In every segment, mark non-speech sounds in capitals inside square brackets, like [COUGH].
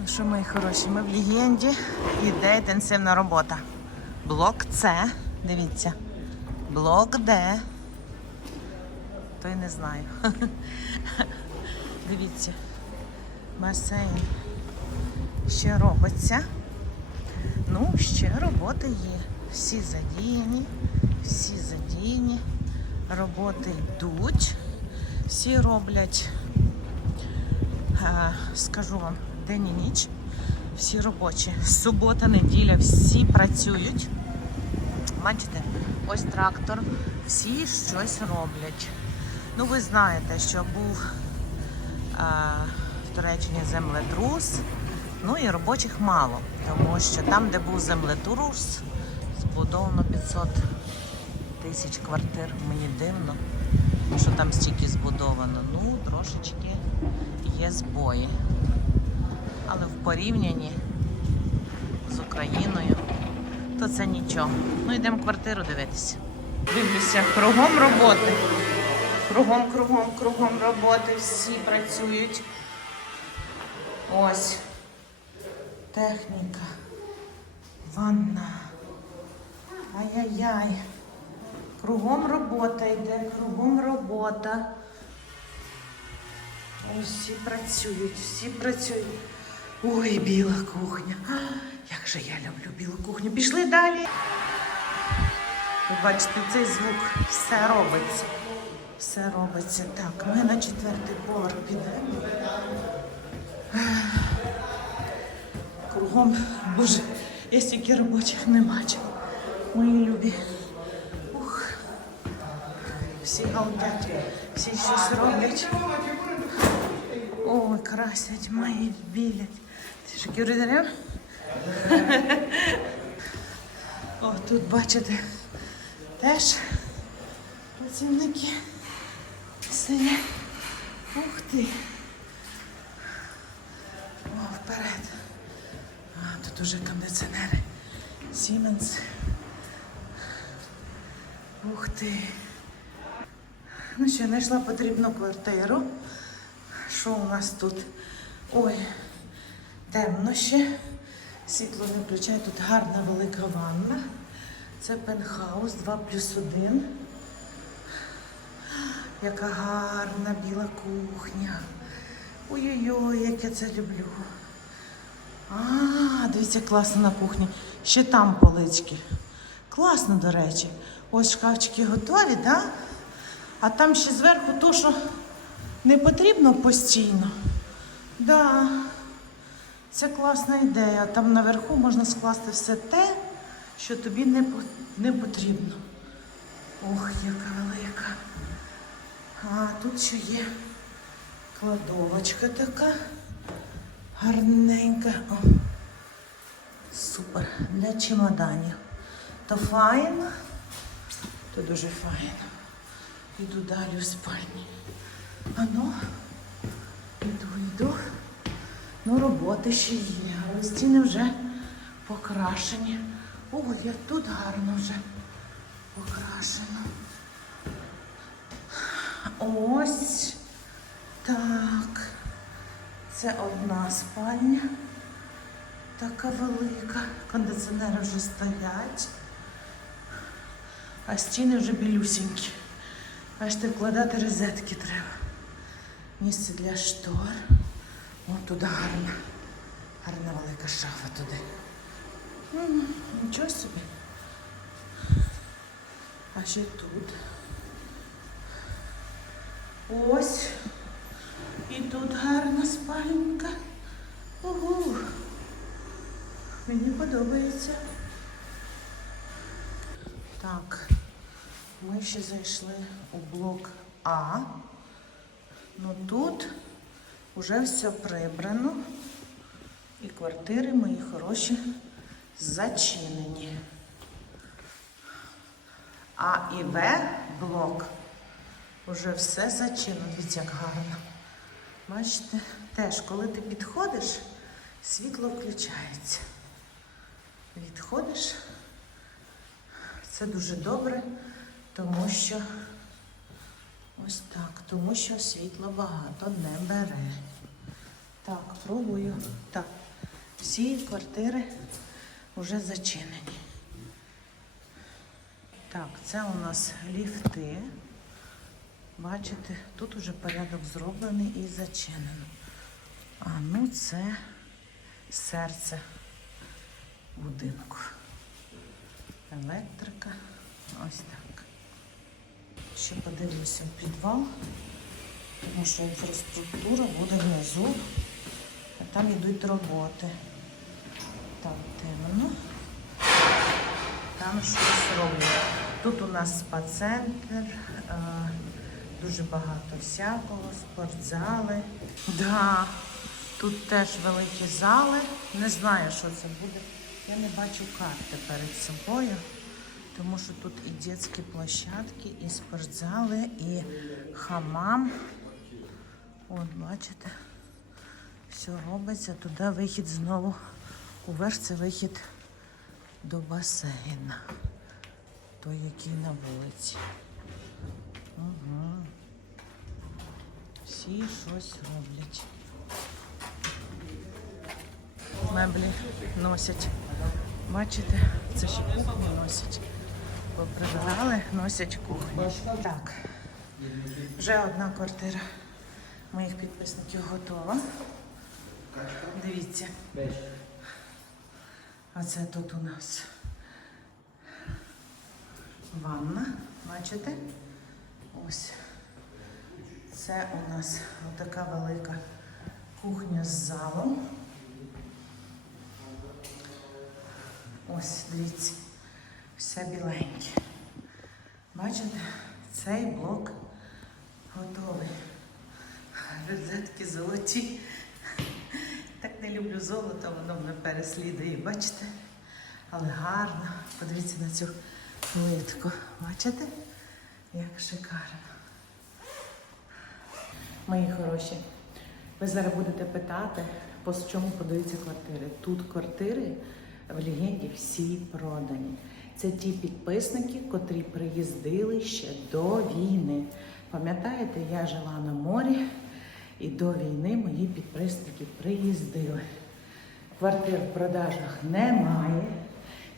Ну що, мої хороші, ми в легенді. Іде інтенсивна робота. Блок С. Дивіться. Блок Д. Той не знаю. [LAUGHS] Дивіться. Басейн ще робиться. Ну, ще роботи є. Всі задіяні, всі задіяні. Роботи йдуть. Всі роблять, е, скажу вам, день і ніч. Всі робочі. Субота, неділя, всі працюють. Бачите, ось трактор, всі щось роблять. Ну, ви знаєте, що був е, в Туреччині землетрус, ну і робочих мало, тому що там, де був землетрус, збудовано 500 тисяч квартир. Мені дивно, що там стільки збудовано. Ну, трошечки є збої. Але в порівнянні з Україною, то це нічого. Ну, йдемо квартиру дивитися. Дивлюся, кругом роботи. Кругом, кругом, кругом роботи. Всі працюють. Ось. Техніка. Ванна. Ай-яй-яй. Кругом робота йде, кругом робота. Всі працюють, всі працюють. Ой, біла кухня. Як же я люблю білу кухню. Пішли далі. Бачите, цей звук все робиться. Все робиться. Так, ми на четвертий поверх підемо. Кругом, боже, я стільки робочих не бачила. Мої любі. Ух. Всі галдять, всі щось роблять. Ой, красять, мої білять. Що кюридерев? О, тут бачите, теж працівники. Все. Ух ти. О, вперед. А, тут уже кондиціонери. Siemens. Ух ти. Ну що, знайшла потрібну квартиру. Що у нас тут? Ой, темно ще. Світло не включає. Тут гарна велика ванна. Це пентхаус 2 плюс 1. Яка гарна біла кухня. Ой-ой-ой, як я це люблю. А, дивіться, класно на кухні. Ще там полички. Класно, до речі. Ось шкафчики готові, так? Да? А там ще зверху то, що не потрібно постійно. Да, це класна ідея. Там наверху можна скласти все те, що тобі не, не потрібно. Ох, яка велика. А тут ще є кладовочка така. Гарненька. О, супер. Для чемоданів. То файно, то дуже файно. Іду далі в спальні. А ну, іду, йду. Ну, роботи ще є, але стіни вже покрашені. О, як тут гарно вже покрашено. Ось так. Це одна спальня. Така велика. Кондиціонери вже стоять. А стіни вже білюсінькі. Бачите, вкладати розетки треба. Місце для штор. О, туди гарна. Гарна велика шафа туди. М, Нічого собі. А ще тут. Ось. І тут гарна спальненька. Угу. Мені подобається. Так, ми ще зайшли у блок А. Ну тут вже все прибрано. І квартири мої хороші зачинені. А і В блок вже все зачинено. Дивіться, як гарно. Бачите, теж, коли ти підходиш, світло включається. Відходиш. Це дуже добре, тому що ось так, тому що світла багато не бере. Так, пробую. Так, Всі квартири вже зачинені. Так, це у нас ліфти. Бачите, тут уже порядок зроблений і зачинено. А ну це серце будинку. Електрика. Ось так. Ще подивлюся в підвал, тому що інфраструктура буде внизу, а там йдуть роботи. Там темно. Там щось роблять. Тут у нас спа-центр, дуже багато всякого, спортзали. Да, тут теж великі зали. Не знаю, що це буде. Я не бачу карти перед собою, тому що тут і дитячі площадки, і спортзали, і хамам. От, бачите, все робиться. Туди вихід знову. Уверх це вихід до басейна. Той, який на вулиці. Угу. Всі щось роблять. Меблі носять. Бачите, це ще кухню носять. Поприбирали, носять кухню. Так. Вже одна квартира моїх підписників готова. Дивіться. Оце тут у нас ванна, бачите? Ось. Це у нас така велика кухня з залом. Ось, дивіться, все біленьке. Бачите, цей блок готовий. Розетки золоті. Так не люблю золото, воно мене переслідує, бачите? Але гарно. Подивіться на цю плитку. Бачите? Як шикарно. Мої хороші, ви зараз будете питати, по чому подаються квартири. Тут квартири в легенді всі продані. Це ті підписники, котрі приїздили ще до війни. Пам'ятаєте, я жила на морі, і до війни мої підписники приїздили. Квартир в продажах немає.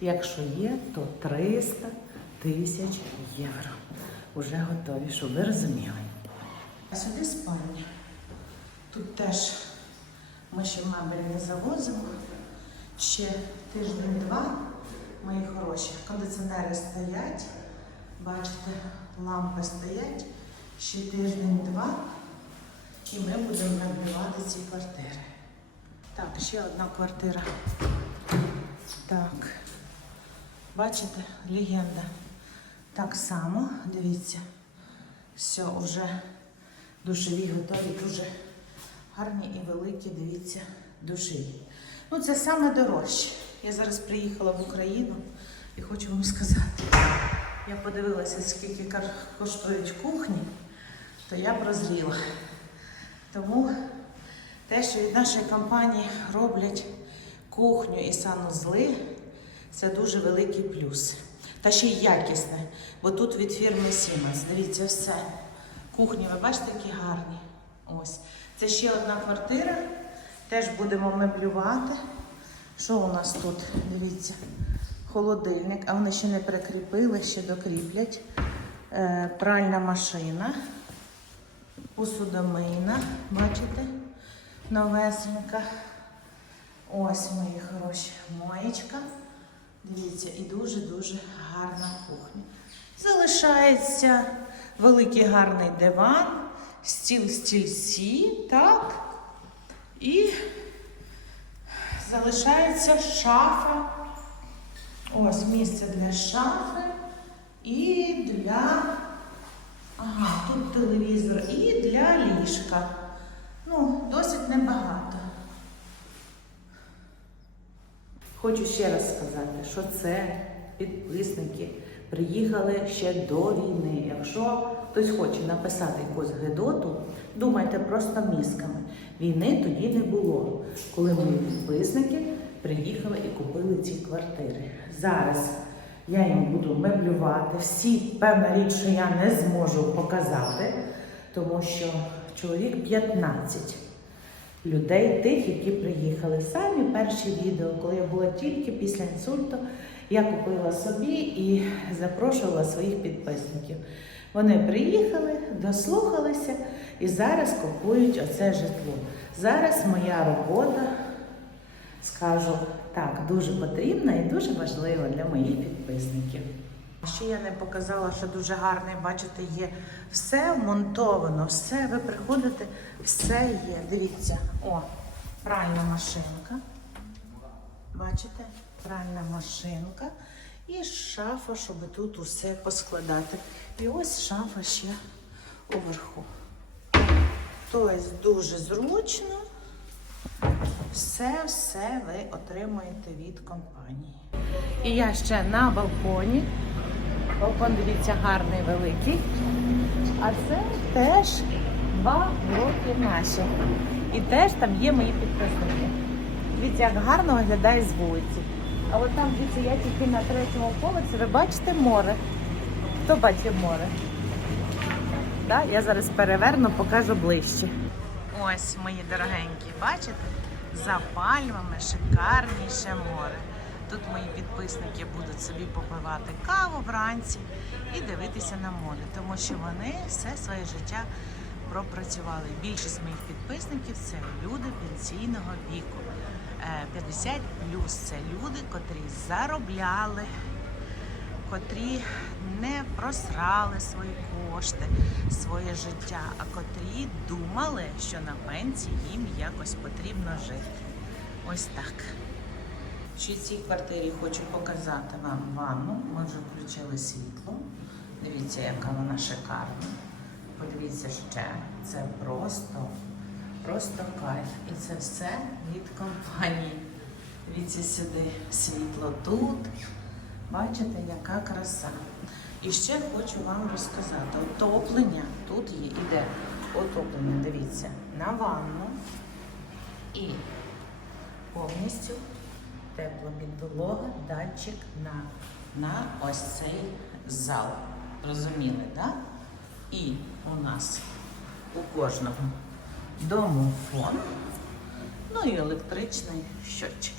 Якщо є, то 300 тисяч євро. Уже готові, щоб ви розуміли. А сюди спальня. Тут теж ми ще мебель не завозимо. Ще тиждень-два, мої хороші, кондиціонери стоять. Бачите, лампи стоять. Ще тиждень-два. І ми будемо набивати ці квартири. Так, ще одна квартира. Так. Бачите, легенда. Так само, дивіться, все, вже душові готові, дуже гарні і великі, дивіться, душові. Ну, це саме дорожче. Я зараз приїхала в Україну і хочу вам сказати, я подивилася, скільки коштують кухні, то я прозріла. Тому те, що від нашої компанії роблять кухню і санузли, це дуже великий плюс. Та ще й якісне, бо тут від фірми Siemens. Дивіться, все. Кухні, ви бачите, які гарні. Ось. Це ще одна квартира. Теж будемо меблювати. Що у нас тут? Дивіться. Холодильник, а вони ще не прикріпили, ще докріплять. Е, пральна машина, посудомийна, бачите? Новесенька. Ось мої хороші моєчка. Дивіться, і дуже-дуже гарна кухня. Залишається великий гарний диван, стіл стільці, так? І залишається шафа. Ось місце для шафи і для. Ага, тут телевізор і для ліжка. Ну, досить небагато. Хочу ще раз сказати, що це підписники приїхали ще до війни. Якщо хтось хоче написати якусь гидоту, думайте просто мізками. Війни тоді не було, коли мої підписники приїхали і купили ці квартири. Зараз я їм буду меблювати. Всі певна річ, що я не зможу показати, тому що чоловік 15 людей, тих, які приїхали. Самі перші відео, коли я була тільки після інсульту, я купила собі і запрошувала своїх підписників. Вони приїхали, дослухалися і зараз купують оце житло. Зараз моя робота, скажу так, дуже потрібна і дуже важлива для моїх підписників. Ще я не показала, що дуже гарний, бачите, є все вмонтовано, все, ви приходите, все є. Дивіться, о, пральна машинка. Бачите? Пральна машинка і шафа, щоб тут усе поскладати. І ось шафа ще уверху. Тобто дуже зручно. Все, все ви отримуєте від компанії. І я ще на балконі. Балкон, дивіться, гарний, великий. А це теж два блоки наші. І теж там є мої підписники. Дивіться, як гарно виглядає з вулиці. А от там, дивіться, я тільки на третьому поверсі, ви бачите море. Хто бачив море? Да? Я зараз переверну, покажу ближче. Ось, мої дорогенькі, бачите? За пальмами шикарніше море. Тут мої підписники будуть собі попивати каву вранці і дивитися на море, тому що вони все своє життя пропрацювали. Більшість моїх підписників це люди пенсійного віку. Е, 50 плюс це люди, котрі заробляли, котрі не просрали свої кошти, своє життя, а котрі думали, що на пенсії їм якось потрібно жити. Ось так. Ще цій квартирі хочу показати вам ванну. Ми вже включили світло. Дивіться, яка вона шикарна. Подивіться ще. Це просто, просто кайф. І це все від компанії. Дивіться сюди. Світло тут. Бачите, яка краса. І ще хочу вам розказати, отоплення тут є, іде отоплення, дивіться, на ванну і повністю теплопідлога, датчик на, на ось цей зал. Розуміли, так? І у нас у кожного домофон, ну і електричний щотчик.